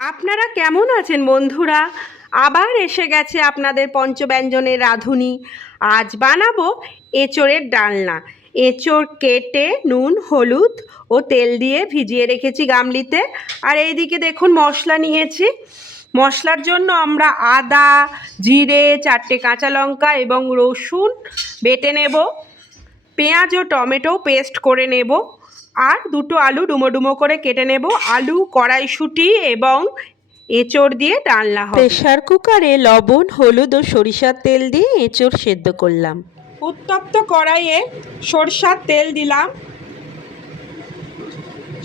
আপনারা কেমন আছেন বন্ধুরা? আবার এসে গেছে আপনাদের পঞ্চব্যঞ্জনের রাঁধুনি। আজ বানাবো এঁচোড়ের ডালনা। এঁচোড় কেটে নুন হলুদ ও তেল দিয়ে ভিজিয়ে রেখেছি গামলিতে। আর এইদিকে দেখুন মশলা নিয়েছি। মশলার জন্য আমরা আদা, জিরে, 4টে কাঁচা লঙ্কা এবং রসুন বেটে নেব। পেঁয়াজ ও টমেটো পেস্ট করে নেব। আর 2টো আলু ডুমো ডুমো করে কেটে নেব। আলু, কড়াইশুঁটি এবং এঁচোড় দিয়ে ডালনা হবে। প্রেসার কুকারে লবণ হলুদ ও সরিষার তেল দিয়ে এঁচোড় সেদ্ধ করলাম। উত্তপ্ত কড়াইয়ে সরষার তেল দিলাম,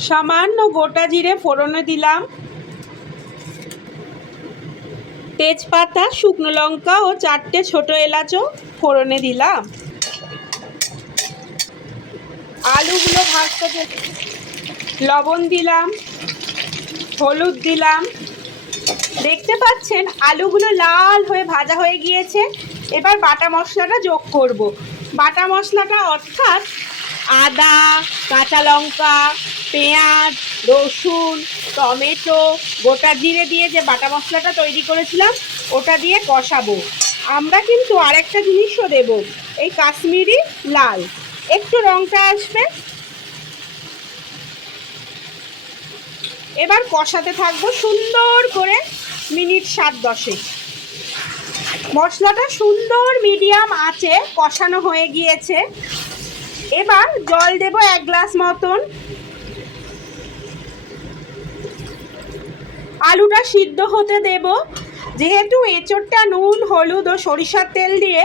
সামান্য গোটা জিরে ফোড়নে দিলাম, তেজপাতা, শুকনো লঙ্কা ও 4টে ছোট এলাচও ফোড়নে দিলাম। আলুগুলো ভাজতে লবণ দিলাম, হলুদ দিলাম। দেখতে পাচ্ছেন আলুগুলো লাল হয়ে ভাজা হয়ে গিয়েছে। এবার বাটা মশলাটা যোগ করব। বাটা মশলাটা অর্থাৎ আদা, কাঁচা লঙ্কা, পেঁয়াজ, রসুন, টমেটো, গোটা জিরে দিয়ে যে বাটা মশলাটা তৈরি করেছিলাম ওটা দিয়ে কষাবো। আমরা কিন্তু আরেকটা জিনিসও দেব, এই কাশ্মীরি লাল, একটু রঙটা আসবে। এবার কষাতে থাকবো সুন্দর করে মিনিট 7-10। মশলাটা সুন্দর মিডিয়াম আঁচে কষানো হয়ে গিয়েছে। এবার জল দেব 1 গ্লাস মতন। আলুটা সিদ্ধ হতে দেব। যেহেতু এঁচোড়টা নুন হলুদ ও সরিষার তেল দিয়ে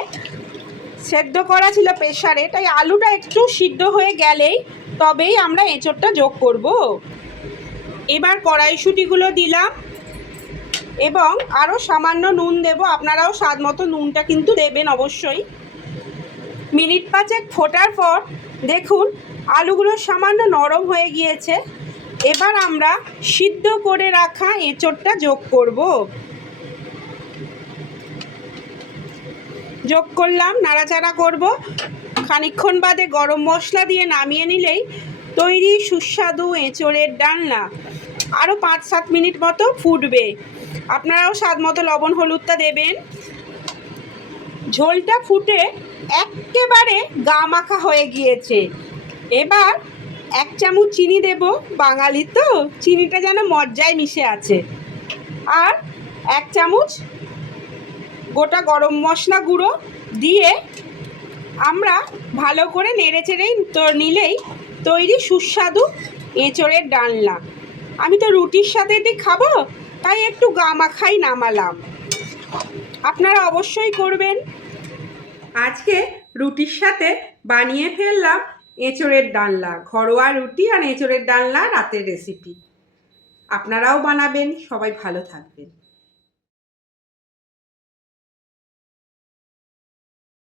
সেদ্ধ করা ছিল প্রেসারে, তাই আলুটা একটু সিদ্ধ হয়ে গেলেই তবেই আমরা এঁচোড়টা যোগ করব। এবার কড়াইশুঁটিগুলো দিলাম এবং আরও সামান্য নুন দেব। আপনারাও স্বাদ মতো নুনটা কিন্তু দেবেন অবশ্যই। মিনিট 5 ফোটার পর দেখুন আলুগুলো সামান্য নরম হয়ে গিয়েছে। এবার আমরা সিদ্ধ করে রাখা এঁচোড়টা যোগ করব। যোগ করলাম, নাড়াচাড়া করব। খানিকক্ষণ বাদে গরম মশলা দিয়ে নামিয়ে নিলেই তৈরি সুস্বাদু এঁচোড়ের ডালনা। আরও 5-7 মিনিট মতো ফুটবে। আপনারাও স্বাদ মতো লবণ হলুদটা দেবেন। ঝোলটা ফুটে একেবারে গা মাখা হয়ে গিয়েছে। এবার 1 চামচ চিনি দেব। বাঙালি তো চিনিটা যেন মজ্জায় মিশে আছে। আর 1 চামচ গোটা গরম মশলা গুঁড়ো দিয়ে আমরা ভালো করে নেড়েচেড়েই নিলেই তৈরি সুস্বাদু এঁচোড়ের ডালনা। আমি তো রুটির সাথে এটি খাবো, তাই একটু গা মাখাই নামালাম। আপনারা অবশ্যই করবেন। আজকে রুটির সাথে বানিয়ে ফেললাম এঁচোড়ের ডালনা। ঘরোয়া রুটি আর এঁচোড়ের ডালনা রাতের রেসিপি। আপনারাও বানাবেন। সবাই ভালো থাকবেন।